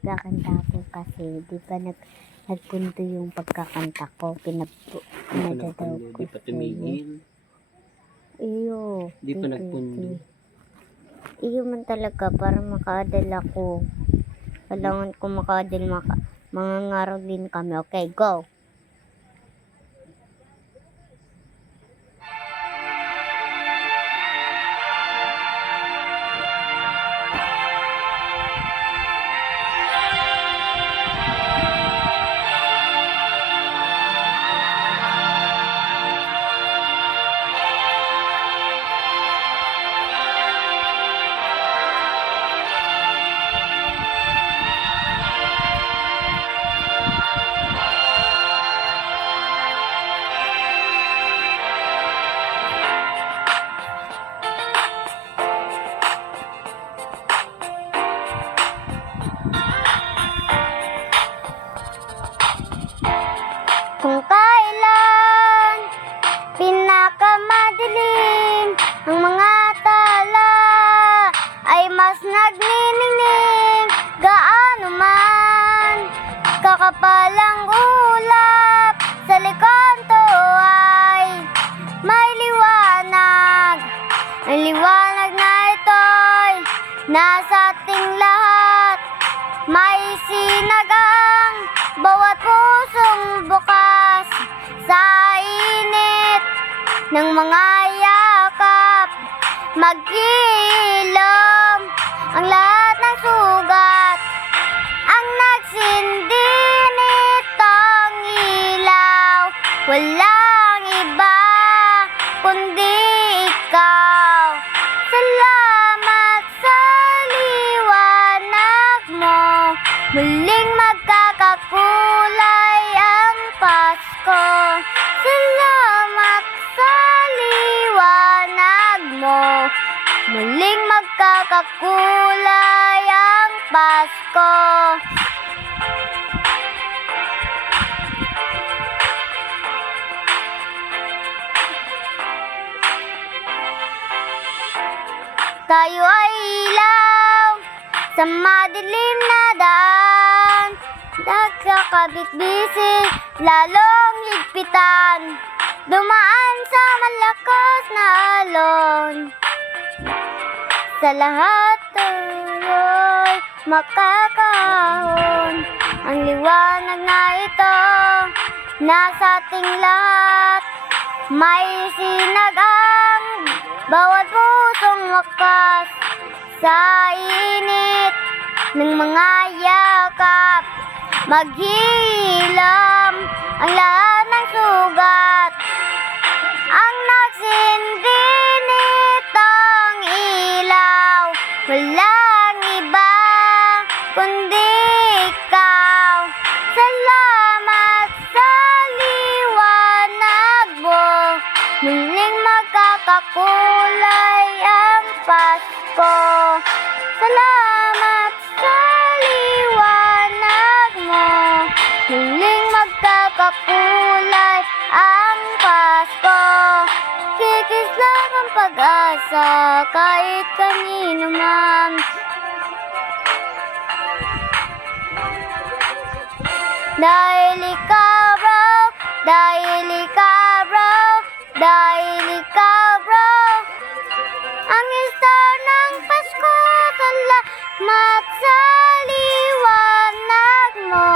kakanta ko kasi di ba nagpunto yung pagkakanta ko, pinadadaw ko Di pa sa iyo. tumigil. Iyo. Di pa nagpundo. Iyo man talaga para makaadal ako. Kailangan ko makaadal, mangangarap din kami. Okay, go! Kung kailan pinakamadilim ang mga tala ay mas nagniningning, gaano man kakapal ang ulap sa likanto ay may liwanag. Ang liwanag na ito'y nasa ating lahat, may sinagang bawat pusong bukas sa init ng mga yakap. Mag-ilom ang lahat ng sugat, ang nagsindi nitong ilaw. Walang iba kundi ikaw. Salamat sa liwanag mo, muling magkakakulay ang Pasko. Salamat sa liwanag mo, muling magkakakulay ang Pasko. Tayo ay ilaw sa madilim na daan, nagkakabit-bisig, lalong higpitan, dumaan sa malakas na alon. Sa lahat tayo'y makakahon, ang liwanag na ito nasa ating lahat, may sinagang bawat pusong wakas sa init ng mga yakap. Maghilom ang lahat ng sugat, ang nagsindi nitong ilaw. Walang iba kundi ikaw. Salamat sa liwanag mo, muling magkakakulay ang Pasko. Salamat sa liwanag mo, muling magkakakulay ang Pasko. Kikislap ang pag-asa kahit kanino man. Dahil ikaw raw, dahil ikaw raw, dahil ikaw raw ang star ng Pasko. Salamat sa liwanag mo,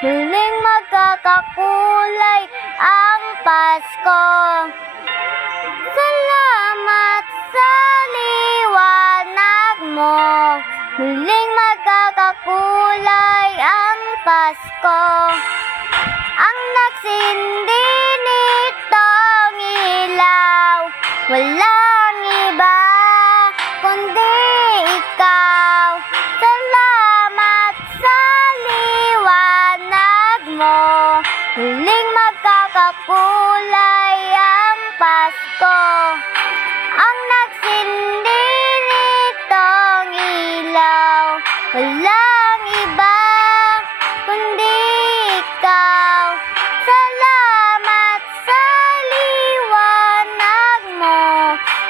muling magkakakulay ang Pasko. Salamat sa liwanag mo, muling magkakakulay ang Pasko. Ang nagsindi nitong ilaw, walang iba kundi ikaw. Salamat sa liwanag mo, muling magkakakulay ang Pasko. Ang nagsindi nitong ilaw, walang iba kundi ikaw. Salamat sa liwanag mo,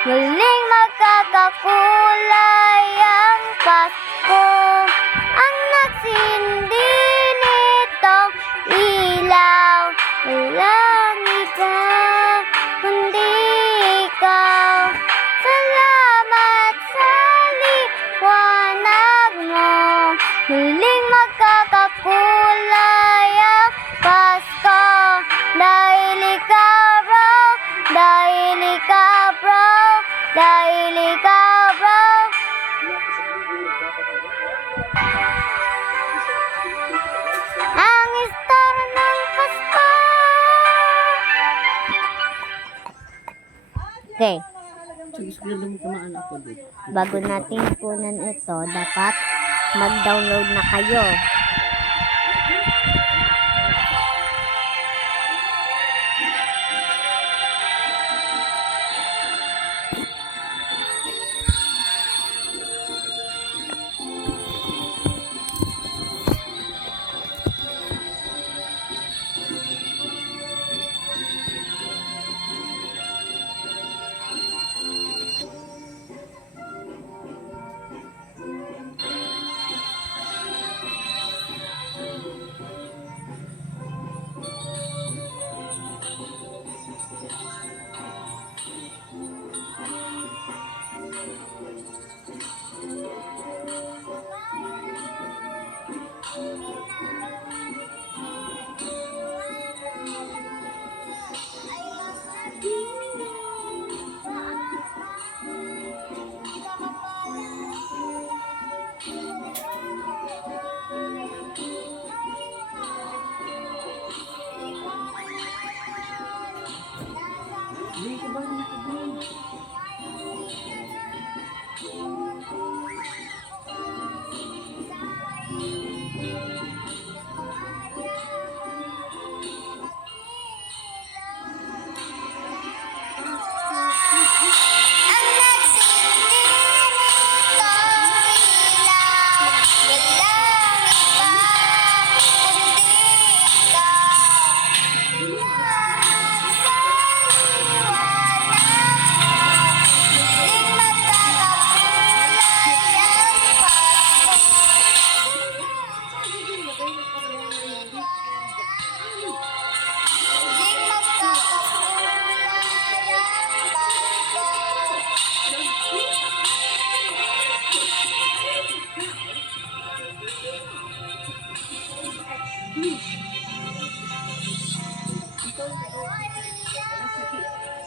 muling magkakakulay ang Pasko. Ang nagsindi Okay. Sige, mo tamaan ako dito. Bago natin kunan ito, dapat mag-download na kayo. Hindi ka ba nakabang?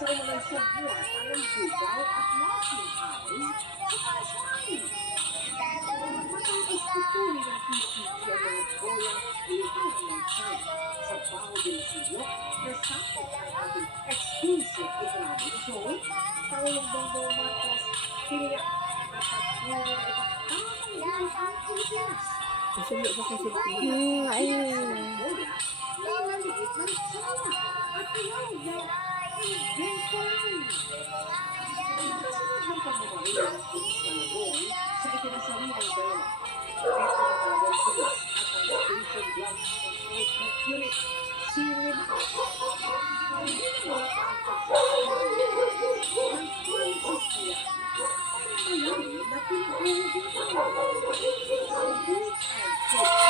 Sa mga sagwa ang bugaw at laking awin sa pasahin. Matapos putulin ang pisik ng mga bolang ihaw ng China sa Bao del Silok na sakop ang ating exclusive economic zone, Pangulong Bongbong Marcos tiniyak na patuloy na ipagtatanggal ang Pilipinas. Susulo ba kasi Ayun. may maliit ng China at tinawag na Bitcoin. Kasunod ng pamamagitan ng pulis na Lagong sa ikinasawi ng dalawa. Ito ang Lagong Pulis at ang Station Drugs Enforcement Unit. Sinilip ang ginawa ang pagkakaroon ng policies nila para malaman na pinag-uugutan ang goods and trade.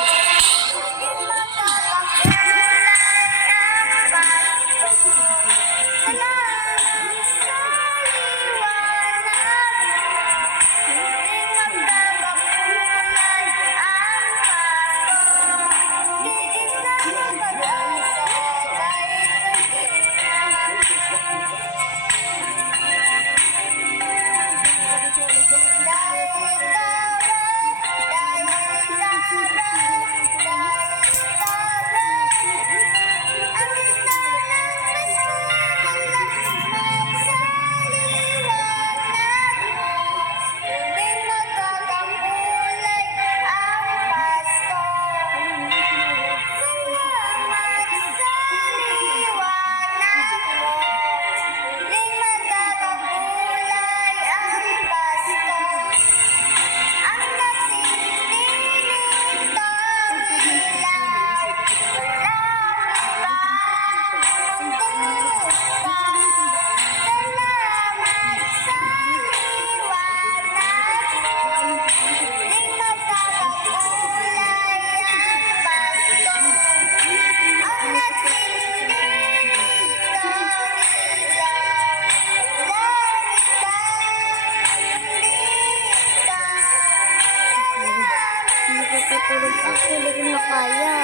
Natutulog ako, hindi ko na kaya.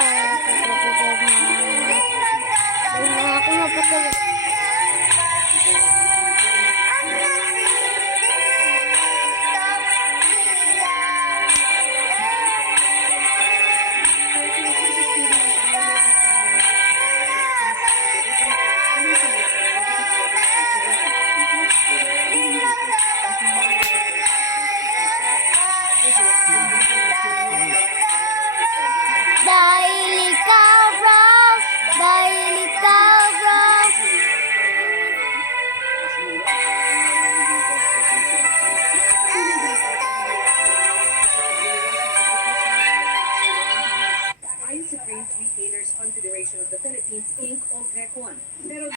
Natutulog na. Hindi na ako mapatulog. Retailers Confederation of the Philippines, Inc. o GRECON. Pero